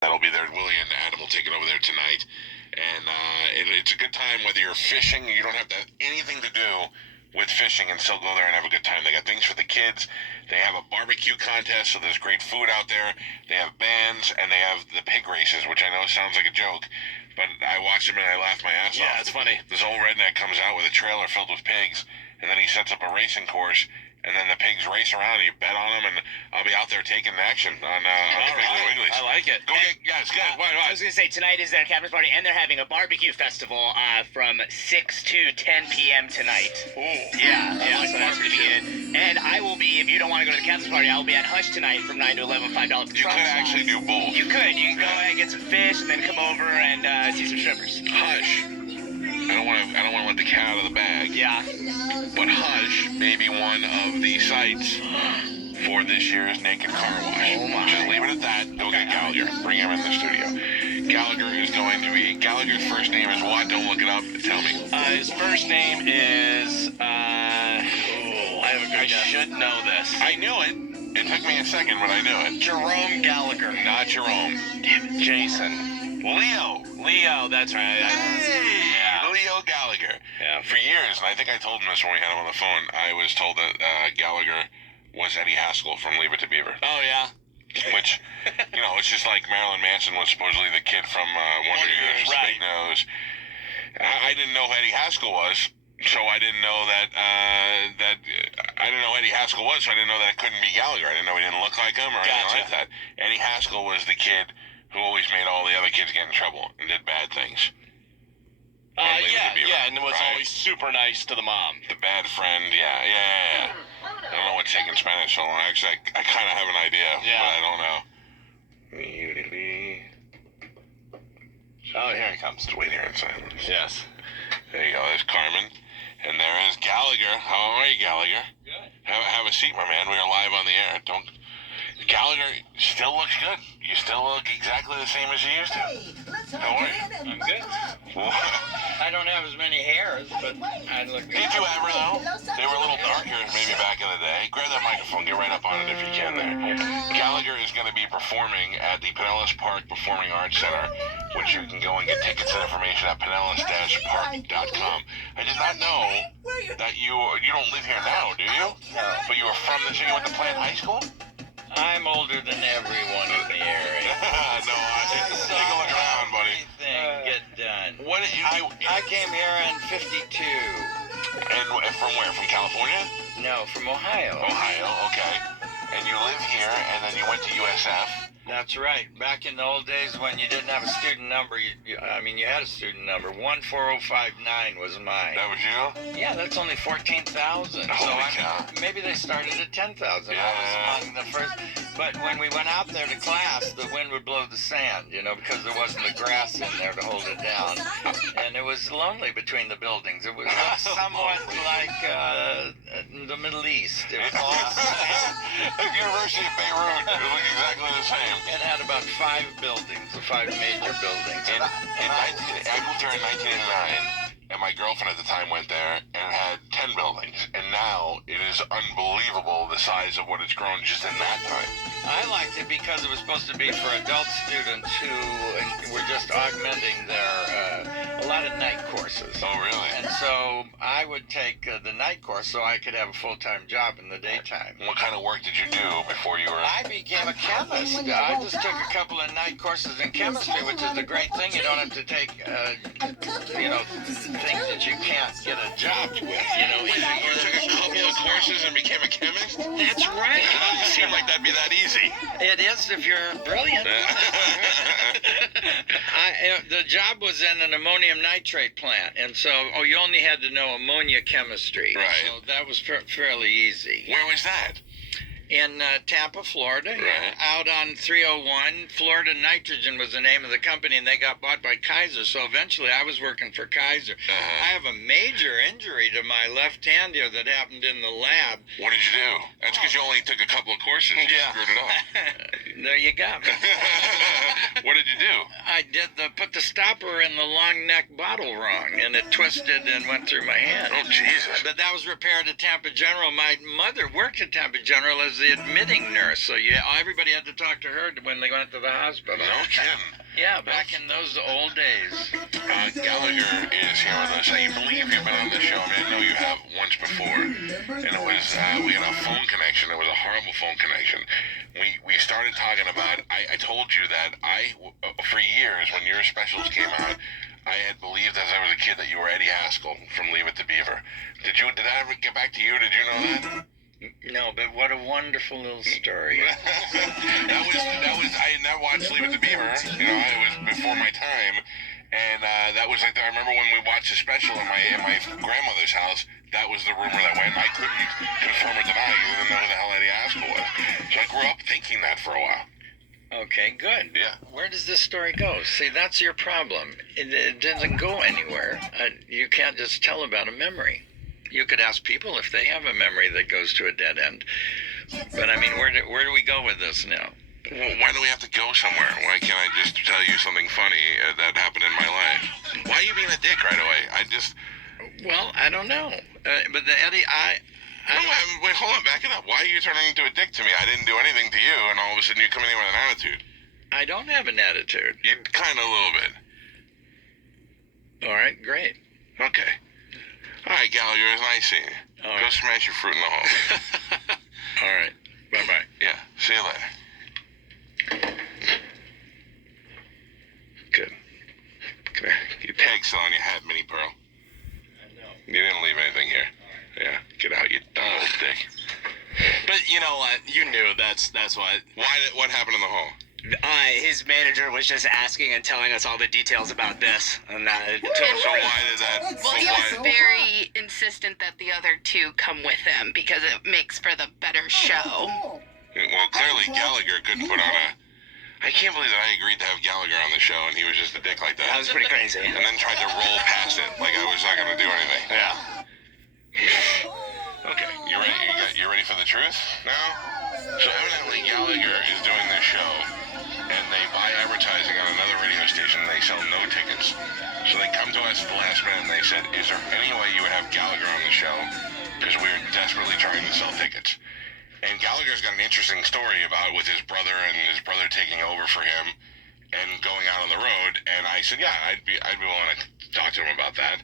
That'll be there. Willie and Adam will take it over there tonight. And it's a good time whether you're fishing. You don't have to have anything to do with fishing and still go there and have a good time. They got things for the kids. They have a barbecue contest, so there's great food out there. They have bands, and they have the pig races, which I know sounds like a joke, but I watch them and I laugh my ass off. Yeah, it's funny. This old redneck comes out with a trailer filled with pigs, and then he sets up a racing course, and then the pigs race around, and you bet on them, and I'll be out there taking action on the Piggly Wigglies. I like it. Go get, yes, good. I was going to say, tonight is their captain's party, and they're having a barbecue festival from 6 to 10 p.m. tonight. Ooh. Yeah, so that's going to be good. And I will be, if you don't want to go to the captain's party, I will be at Hush tonight from 9 to 11, $5 for You truck could stops. actually do both. You could. You can go ahead and get some fish, and then come over and see some strippers. Hush. I don't want to let the cat out of the bag. Yeah. But Hush may be one of the sites for this year's Naked Car Wash. Oh, my. Just leave it at that. Go get Gallagher. Bring him in the studio. Gallagher is going to be... Gallagher's first name is what? Don't look it up. Tell me. His first name is... I have a good guess. I should know this. I knew it. It took me a second, but I knew it. Jerome Gallagher. Not Jerome. Damn it. Jason. Leo, that's right. Hey! Yeah. Leo Gallagher. Yeah. For years, and I think I told him this when we had him on the phone, I was told that Gallagher was Eddie Haskell from Leave It to Beaver. Oh, yeah. Which, it's just like Marilyn Manson was supposedly the kid from Wonder Years, right. Big Nose. I didn't know who Eddie Haskell was, so I didn't know that I didn't know Eddie Haskell was, so I didn't know that it couldn't be Gallagher. I didn't know he didn't look like him or anything like that. Eddie Haskell was the kid who always made all the other kids get in trouble and did bad things. And was always super nice to the mom. The bad friend, yeah. I don't know what's taking Spanish so long. Actually, I kind of have an idea, but I don't know. Oh, here he comes. Just wait here in silence. Yes. There you go. There's Carmen. And there is Gallagher. How are you, Gallagher? Good. Have a seat, my man. We are live on the air. Gallagher still looks good. You still look exactly the same as you used to. How are you? I'm good. I don't have as many hairs, but I look good. Did you ever, though? They were a little darker maybe back in the day. Grab that microphone. Get right up on it if you can there. Gallagher is going to be performing at the Pinellas Park Performing Arts Center, which you can go and get tickets and information at pinellas-park.com. I did not know that you don't live here now, do you? No. But you were from this area. You went to Plant High School? I'm older than everyone in the area. No, take a look around, buddy. Everything get done. What did you do? I came here in 52. And from where? From California? No, from Ohio. Ohio, okay. And you live here, and then you went to USF. That's right. Back in the old days when you didn't have a student number, you had a student number. 14059 was mine. That was you? Yeah, that's only 14,000. Holy cow. Maybe they started at 10,000. I Yeah. was among the first. But when we went out there to class, the wind would blow the sand, because there wasn't the grass in there to hold it down. And it was lonely between the buildings. It was somewhat like the Middle East. It was all sand. The University of Beirut. It looked exactly the same. It had about 5 buildings, 5 major buildings. I moved here in 1989, and my girlfriend at the time went there, and it had 10 buildings. And now it is unbelievable the size of what it's grown just in that time. I liked it because it was supposed to be for adult students who were just augmenting their a lot of night courses. Oh, really? And so I would take the night course so I could have a full-time job in the daytime. What kind of work did you do before you were... I became a chemist. I just took a couple of night courses in chemistry, which is a great thing. You don't have to take, things that you can't get a job with, You took a couple of courses and became a chemist? That's right. It doesn't seem like that'd be that easy. It is if you're brilliant. The job was in an ammonium nitrate plant, and so you only had to know ammonia chemistry. Right. So that was fairly easy. Where was that? In Tampa, Florida, Right. out on 301. Florida Nitrogen was the name of the company, and they got bought by Kaiser. So eventually I was working for Kaiser. I have a major injury to my left hand here that happened in the lab. What did you do? That's because you only took a couple of courses. You screwed it up. There you got me. What did you do? I put the stopper in the long neck bottle wrong, and it twisted and went through my hand. Oh, Jesus. But that was repaired at Tampa General. My mother worked at Tampa General as the admitting nurse, so everybody had to talk to her when they went to the hospital. No kidding. Yeah, back in those old days. Gallagher is here with us. I believe you've been on the show. I mean, I know you have once before. And it was, we had a phone connection. It was a horrible phone connection. We started talking about, I told you that for years, when your specials came out, I had believed as I was a kid that you were Eddie Haskell from Leave It to Beaver. Did that ever get back to you? Did you know that? No, but what a wonderful little story. that was, I had never watched Leave It to Beaver. You know, it was before my time. And that was like, I remember when we watched the special in my grandmother's house, that was the rumor that went. I couldn't confirm or deny. You didn't know who the hell Eddie Haskell was. So I grew up thinking that for a while. Okay, good. Yeah. Where does this story go? See, that's your problem. It doesn't go anywhere. You can't just tell about a memory. You could ask people if they have a memory that goes to a dead end. But I mean, where do we go with this now? Well, why do we have to go somewhere? Why can't I just tell you something funny that happened in my life? Why are you being a dick right away? Well, I don't know. But the Eddie, wait, hold on, back it up. Why are you turning into a dick to me? I didn't do anything to you, and all of a sudden you come in with an attitude. I don't have an attitude. You kind of a little bit. All right, great. Okay. All right, Gallagher, it was nice seeing you. All Go right. smash your fruit in the hole. All right. Bye-bye. Yeah, see you later. Good. Come here. Your tag's still on your hat, Mini Pearl. I know. You didn't leave anything here. Yeah, get out, you dumb old dick. But you know what? You knew that's what. What happened in the hole? His manager was just asking and telling us all the details about this, and it took So why did that? Well, he was very insistent that the other two come with him because it makes for the better show. Well, clearly Gallagher couldn't put on a... I can't believe that I agreed to have Gallagher on the show and he was just a dick like that. That was pretty crazy. And then tried to roll past it like I was not going to do anything. Yeah. Okay, you ready? You ready for the truth now? So evidently Gallagher is doing this show and they buy advertising on another radio station and they sell no tickets. So they come to us at the last minute and they said, is there any way you would have Gallagher on the show? Because we are desperately trying to sell tickets. And Gallagher's got an interesting story about with his brother and his brother taking over for him and going out on the road. And I said, yeah, I'd be willing to talk to him about that.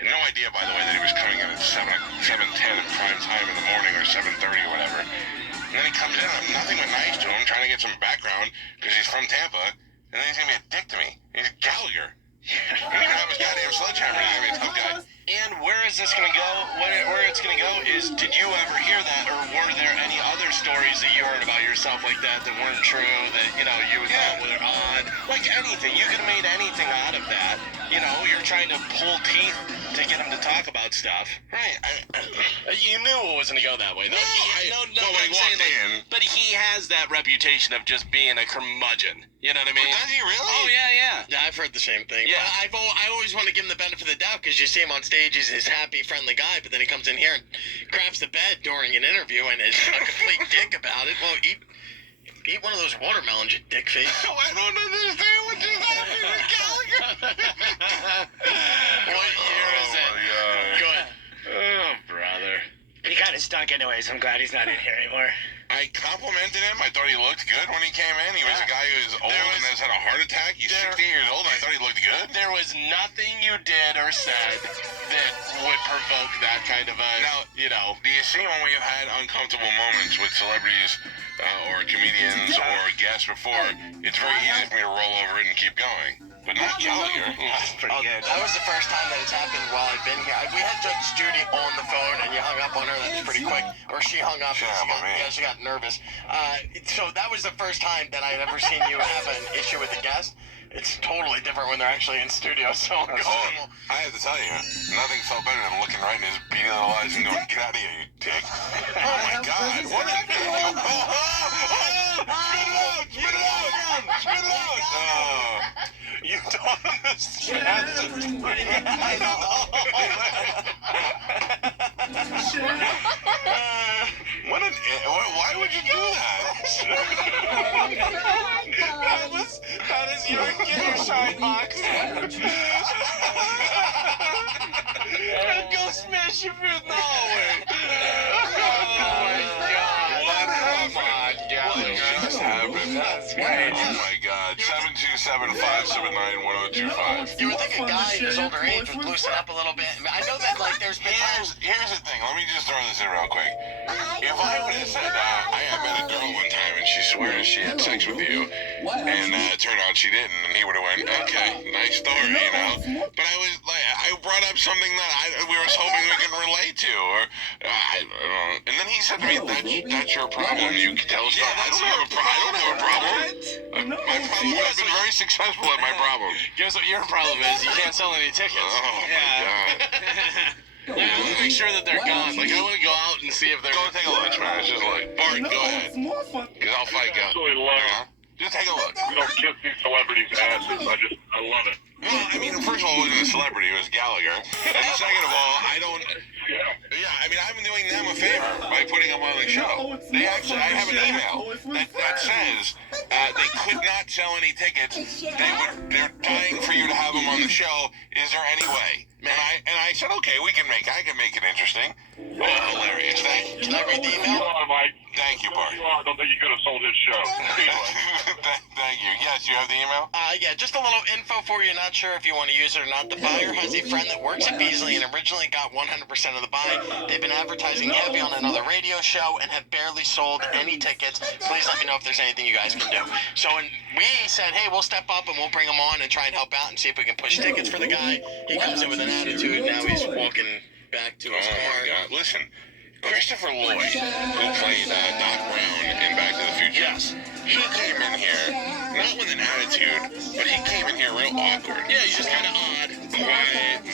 And no idea, by the way, that he was coming in at 7:10 in prime time in the morning or 7:30 or whatever. And then he comes in, I'm nothing but nice to him, trying to get some background because he's from Tampa. And then he's going to be a dick to me. He's Gallagher. He didn't even have his goddamn sledgehammer. He's going to be a tough guy. And where is this going to go? Where it's going to go is, did you ever hear that, or were there any other stories that you heard about yourself like that weren't true, that, you thought were odd? Like anything. You could have made anything out of that. You're trying to pull teeth to get him to talk about stuff. Right. You knew it wasn't going to go that way, though. No, when he walked in. But he has that reputation of just being a curmudgeon. You know what I mean? Does he really? Oh, yeah. Yeah, I've heard the same thing. Yeah. But I always want to give him the benefit of the doubt because you see him on stage, he's this happy, friendly guy, but then he comes in here and grabs the bed during an interview and is a complete dick about it. Well, eat one of those watermelons, you dick face. Oh, I don't understand what just happened with Gallagher. What year is it? Oh, my God. Go ahead. Oh, brother. He kind of stunk anyways. I'm glad he's not in here anymore. I complimented him. I thought he looked good when he came in. He was a guy who was old and has had a heart attack. He's 60 years old, and I thought he looked good. There was nothing you did or said that would provoke that kind of a, Now, do you see when we've had uncomfortable moments with celebrities or comedians or guests before, it's very easy for me to roll over it and keep going. But not Gallagher. That's pretty good. That was the first time that it's happened while I've been here. We had Judge Judy on the phone, and you hung up on her. That was pretty quick. Or she hung up. She hung up on me. She got nervous. So that was the first time that I'd ever seen you have an issue with a guest. It's totally different when they're actually in studio. So Oh, I have to tell you, nothing felt better than looking right in his beady little eyes and going, get out of here, you dick. Oh, my God. What a dick. Spit it out. Spit it out. Oh. you don't understand. Why would you do that? That is your Shine box. Go smash your food. No way. Oh my God. What Come on, What Gallagher. just happened? That's great. Oh my God. 727-579-1025. You would think a guy his older age would loosen up a little bit. I know that, like, there's been times. Here's the thing. Let me just throw this in real quick. If I would have said, I met a girl one time and she swears she had sex with you, and it turned out she didn't, and he would have went, okay, nice story, you know. But I was like, I brought up something that we were hoping we could relate to, or I don't know. And then he said to me, that's your problem. You can tell us that. I don't have a problem. My problem. I've been very successful at my problem. Guess what your problem is? You can't sell any tickets. Oh my God. I want to make sure that they're gone. Like, I want to go out and see if they're. Go and take a look, man. It's just like, Bart, go ahead. Because I'll fight you. Absolutely love it. Just take a look. You don't kiss these celebrities' asses. I love it. Well, I mean, first of all, it wasn't a celebrity. It was Gallagher. And second of all, I don't... Yeah, I mean, I've been doing them a favor by putting them on the show. They actually... I have an email that says they could not sell any tickets. They're dying for you to have them on the show. Is there any way? And I said, okay, I can make it interesting. Oh, hilarious. Can I read the email? Mike. Thank you, Bart. I don't think you could have sold his show. Thank you. Yes, you have the email? Yeah, just a little info for you. Not sure if you want to use it or not. The buyer has a friend that works at Beasley and originally got 100% of the buy. They've been advertising heavy on another radio show and have barely sold any tickets. Please let me know if there's anything you guys can do. So we said, hey, we'll step up and we'll bring him on and try and help out and see if we can push tickets for the guy. He comes in with an attitude. Now he's walking back to his Oh car. my God! Listen, Christopher Lloyd, who played Doc Brown in Back to the Future, he came in here not with an attitude, but he came in here real awkward. Yeah, he's just kind of odd. Quiet, and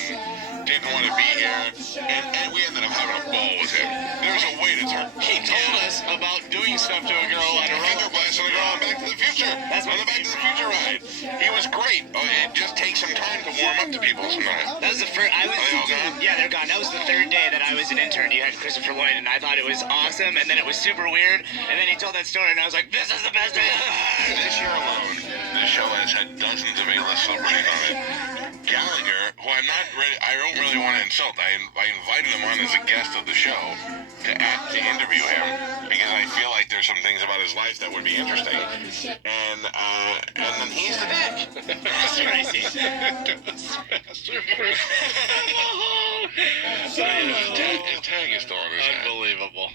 didn't want to be here, and we ended up having a ball with him. There was a way to turn. He told us about doing stuff to a girl on a Finger roller blast on the girl on Back to the Future. That's on the Back to the Future ride. He was great. Oh, it just takes some time to warm up to people sometimes. That was the first. Are they all gone? Yeah, they're gone. That was the third day that I was an intern. You had Christopher Lloyd, and I thought it was awesome. And then it was super weird. And then he told that story, and I was like, "This is the best day." This year alone, this show has had dozens of A-list celebrities on it. Gallagher, who I don't really want to insult. I invited him on as a guest of the show to interview him because I feel like there's some things about his life that would be interesting. And then he's the dick. That's crazy. His tag is still on his head. Unbelievable.